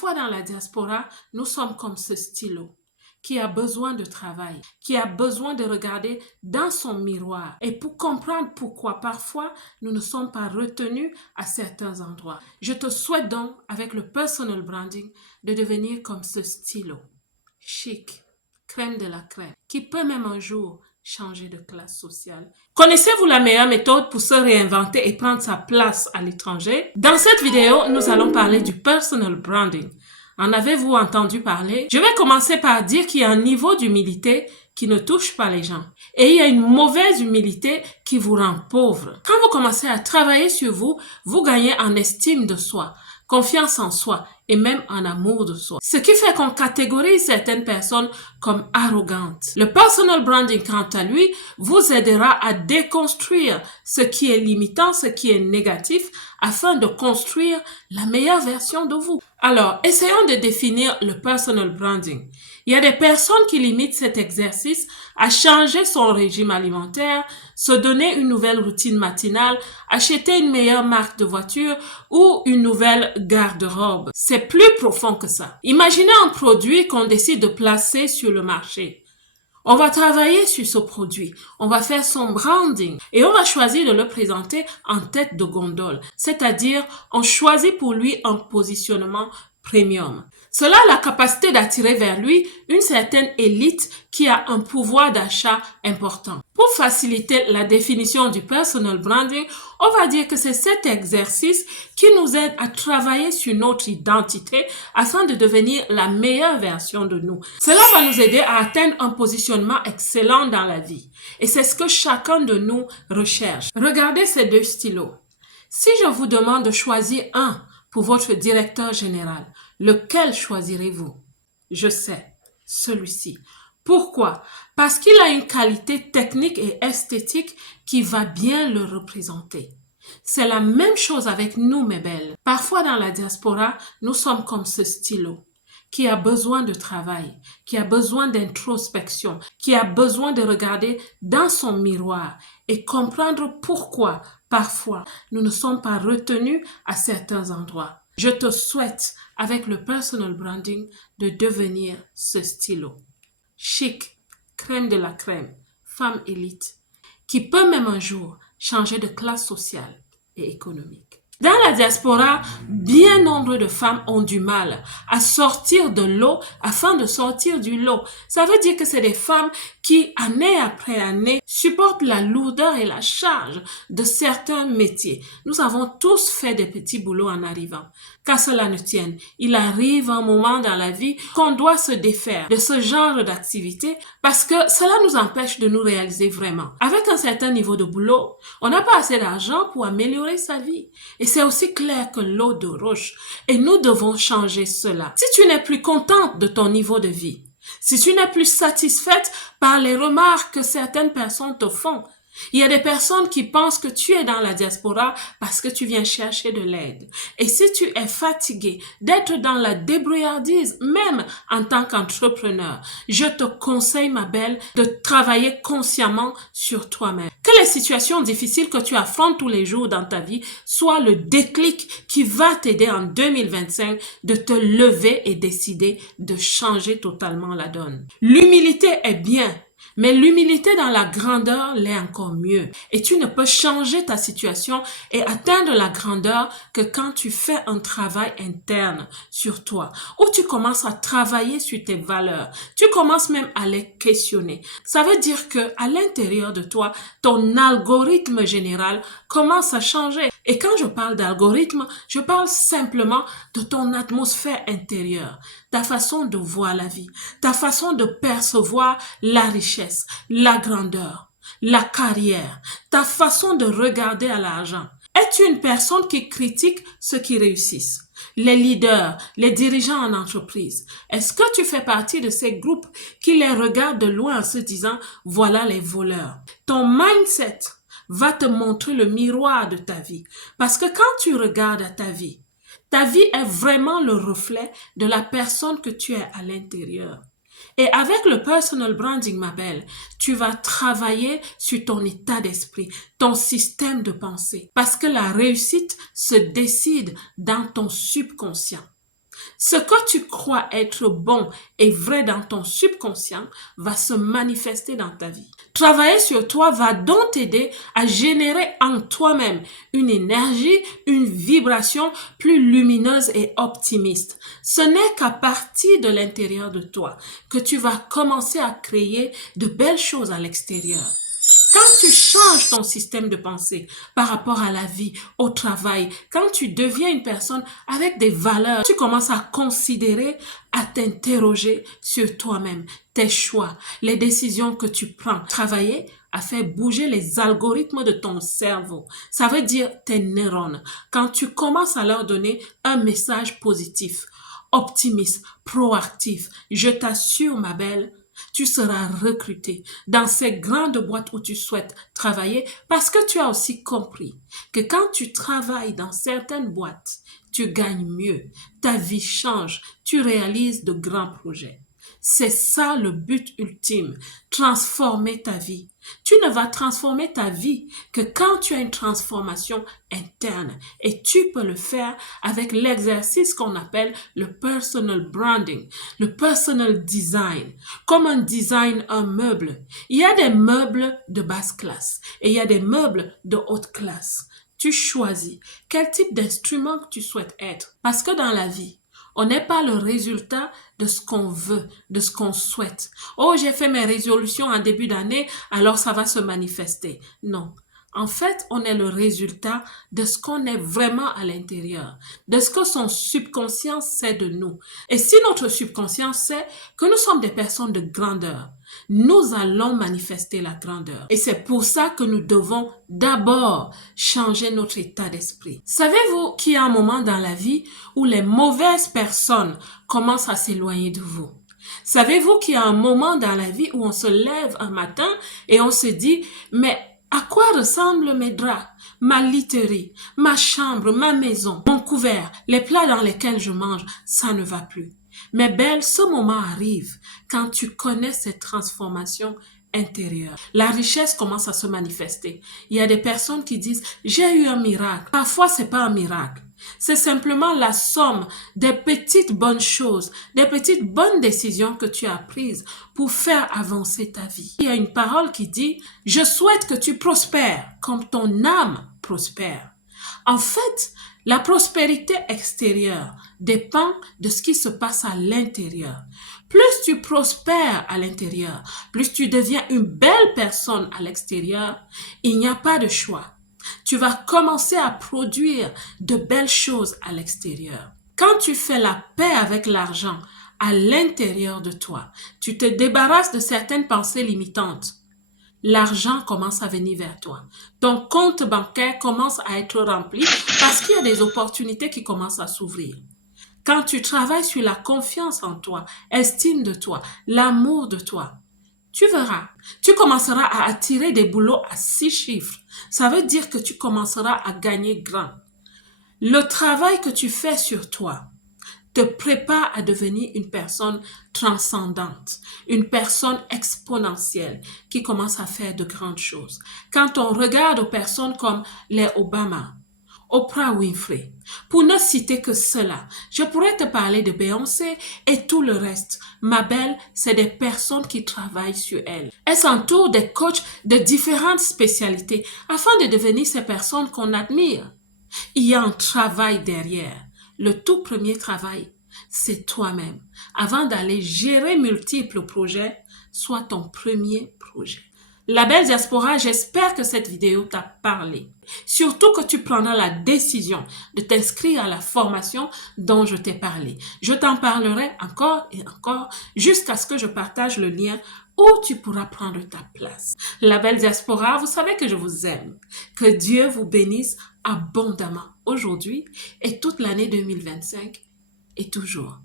Parfois dans la diaspora, nous sommes comme ce stylo qui a besoin de travail, qui a besoin de regarder dans son miroir et pour comprendre pourquoi parfois nous ne sommes pas retenus à certains endroits. Je te souhaite donc, avec le personal branding, de devenir comme ce stylo, chic, crème de la crème, qui peut même un jour changer de classe sociale. Connaissez-vous la meilleure méthode pour se réinventer et prendre sa place à l'étranger? Dans cette vidéo, nous allons parler du personal branding. En avez-vous entendu parler? Je vais commencer par dire qu'il y a un niveau d'humilité qui ne touche pas les gens. Et il y a une mauvaise humilité qui vous rend pauvre. Quand vous commencez à travailler sur vous, vous gagnez en estime de soi, confiance en soi et même en amour de soi. Ce qui fait qu'on catégorise certaines personnes comme arrogantes. Le personal branding, quant à lui, vous aidera à déconstruire ce qui est limitant, ce qui est négatif, afin de construire la meilleure version de vous. Alors, essayons de définir le personal branding. Il y a des personnes qui limitent cet exercice à changer son régime alimentaire, se donner une nouvelle routine matinale, acheter une meilleure marque de voiture ou une nouvelle garde-robe. C'est plus profond que ça. Imaginez un produit qu'on décide de placer sur le marché. On va travailler sur ce produit, on va faire son branding et on va choisir de le présenter en tête de gondole, c'est-à-dire on choisit pour lui un positionnement premium. Cela a la capacité d'attirer vers lui une certaine élite qui a un pouvoir d'achat important. Pour faciliter la définition du personal branding, on va dire que c'est cet exercice qui nous aide à travailler sur notre identité afin de devenir la meilleure version de nous. Cela va nous aider à atteindre un positionnement excellent dans la vie. Et c'est ce que chacun de nous recherche. Regardez ces deux stylos. Si je vous demande de choisir un pour votre directeur général, lequel choisirez-vous? Je sais, celui-ci. Pourquoi? Parce qu'il a une qualité technique et esthétique qui va bien le représenter. C'est la même chose avec nous, mes belles. Parfois dans la diaspora, nous sommes comme ce stylo qui a besoin de travail, qui a besoin d'introspection, qui a besoin de regarder dans son miroir et comprendre pourquoi parfois nous ne sommes pas retenus à certains endroits. Je te souhaite, avec le personal branding, de devenir ce stylo. Chic, crème de la crème, femme élite, qui peut même un jour changer de classe sociale et économique. Dans la diaspora, bien nombre de femmes ont du mal à sortir de l'eau afin de sortir du lot. Ça veut dire que c'est des femmes qui, année après année, supportent la lourdeur et la charge de certains métiers. Nous avons tous fait des petits boulots en arrivant. Qu'à cela ne tienne, il arrive un moment dans la vie qu'on doit se défaire de ce genre d'activité parce que cela nous empêche de nous réaliser vraiment. Avec un certain niveau de boulot, on n'a pas assez d'argent pour améliorer sa vie. Et c'est aussi clair que l'eau de roche. Et nous devons changer cela. Si tu n'es plus contente de ton niveau de vie, si tu n'es plus satisfaite par les remarques que certaines personnes te font, il y a des personnes qui pensent que tu es dans la diaspora parce que tu viens chercher de l'aide. Et si tu es fatigué d'être dans la débrouillardise, même en tant qu'entrepreneur, je te conseille, ma belle, de travailler consciemment sur toi-même. Que les situations difficiles que tu affrontes tous les jours dans ta vie soient le déclic qui va t'aider en 2025 de te lever et décider de changer totalement la donne. L'humilité est bien. Mais l'humilité dans la grandeur l'est encore mieux. Et tu ne peux changer ta situation et atteindre la grandeur que quand tu fais un travail interne sur toi, où tu commences à travailler sur tes valeurs. Tu commences même à les questionner. Ça veut dire que à l'intérieur de toi, ton algorithme général commence à changer. Et quand je parle d'algorithme, je parle simplement de ton atmosphère intérieure, ta façon de voir la vie, ta façon de percevoir la richesse, la grandeur, la carrière, ta façon de regarder à l'argent. Es-tu une personne qui critique ceux qui réussissent? Les leaders, les dirigeants en entreprise. Est-ce que tu fais partie de ces groupes qui les regardent de loin en se disant « voilà les voleurs ». Ton mindset va te montrer le miroir de ta vie. Parce que quand tu regardes à ta vie est vraiment le reflet de la personne que tu es à l'intérieur. Et avec le personal branding, ma belle, tu vas travailler sur ton état d'esprit, ton système de pensée. Parce que la réussite se décide dans ton subconscient. Ce que tu crois être bon et vrai dans ton subconscient va se manifester dans ta vie. Travailler sur toi va donc t'aider à générer en toi-même une énergie, une vibration plus lumineuse et optimiste. Ce n'est qu'à partir de l'intérieur de toi que tu vas commencer à créer de belles choses à l'extérieur. Quand tu changes ton système de pensée par rapport à la vie, au travail, quand tu deviens une personne avec des valeurs, tu commences à considérer, à t'interroger sur toi-même, tes choix, les décisions que tu prends. Travailler à faire bouger les algorithmes de ton cerveau. Ça veut dire tes neurones. Quand tu commences à leur donner un message positif, optimiste, proactif, je t'assure, ma belle, tu seras recruté dans ces grandes boîtes où tu souhaites travailler parce que tu as aussi compris que quand tu travailles dans certaines boîtes, tu gagnes mieux, ta vie change, tu réalises de grands projets. C'est ça le but ultime, transformer ta vie. Tu ne vas transformer ta vie que quand tu as une transformation interne et tu peux le faire avec l'exercice qu'on appelle le personal branding, le personal design. Comme un design, un meuble. Il y a des meubles de basse classe et il y a des meubles de haute classe. Tu choisis quel type d'instrument que tu souhaites être. Parce que dans la vie, on n'est pas le résultat de ce qu'on veut, de ce qu'on souhaite. Oh, j'ai fait mes résolutions en début d'année, alors ça va se manifester. Non. En fait, on est le résultat de ce qu'on est vraiment à l'intérieur, de ce que son subconscient sait de nous. Et si notre subconscient sait que nous sommes des personnes de grandeur, nous allons manifester la grandeur. Et c'est pour ça que nous devons d'abord changer notre état d'esprit. Savez-vous qu'il y a un moment dans la vie où les mauvaises personnes commencent à s'éloigner de vous? Savez-vous qu'il y a un moment dans la vie où on se lève un matin et on se dit, mais à quoi ressemblent mes draps, ma literie, ma chambre, ma maison, mon couvert, les plats dans lesquels je mange, ça ne va plus. Mais belle, ce moment arrive quand tu connais cette transformation intérieure. La richesse commence à se manifester. Il y a des personnes qui disent, j'ai eu un miracle. Parfois, c'est pas un miracle. C'est simplement la somme des petites bonnes choses, des petites bonnes décisions que tu as prises pour faire avancer ta vie. Il y a une parole qui dit, je souhaite que tu prospères comme ton âme prospère. En fait, la prospérité extérieure dépend de ce qui se passe à l'intérieur. Plus tu prospères à l'intérieur, plus tu deviens une belle personne à l'extérieur, il n'y a pas de choix. Tu vas commencer à produire de belles choses à l'extérieur. Quand tu fais la paix avec l'argent à l'intérieur de toi, tu te débarrasses de certaines pensées limitantes. L'argent commence à venir vers toi. Ton compte bancaire commence à être rempli parce qu'il y a des opportunités qui commencent à s'ouvrir. Quand tu travailles sur la confiance en toi, estime de toi, l'amour de toi, tu verras, tu commenceras à attirer des boulots à 6 chiffres. Ça veut dire que tu commenceras à gagner grand. Le travail que tu fais sur toi te prépare à devenir une personne transcendante, une personne exponentielle qui commence à faire de grandes choses. Quand on regarde aux personnes comme les Obama, Oprah Winfrey, pour ne citer que cela, je pourrais te parler de Beyoncé et tout le reste. Ma belle, c'est des personnes qui travaillent sur elles. Elles s'entourent des coachs de différentes spécialités afin de devenir ces personnes qu'on admire. Il y a un travail derrière. Le tout premier travail, c'est toi-même. Avant d'aller gérer multiples projets, sois ton premier projet. La belle diaspora, j'espère que cette vidéo t'a parlé. Surtout que tu prendras la décision de t'inscrire à la formation dont je t'ai parlé. Je t'en parlerai encore et encore jusqu'à ce que je partage le lien où tu pourras prendre ta place. La belle diaspora, vous savez que je vous aime. Que Dieu vous bénisse abondamment aujourd'hui et toute l'année 2025 et toujours.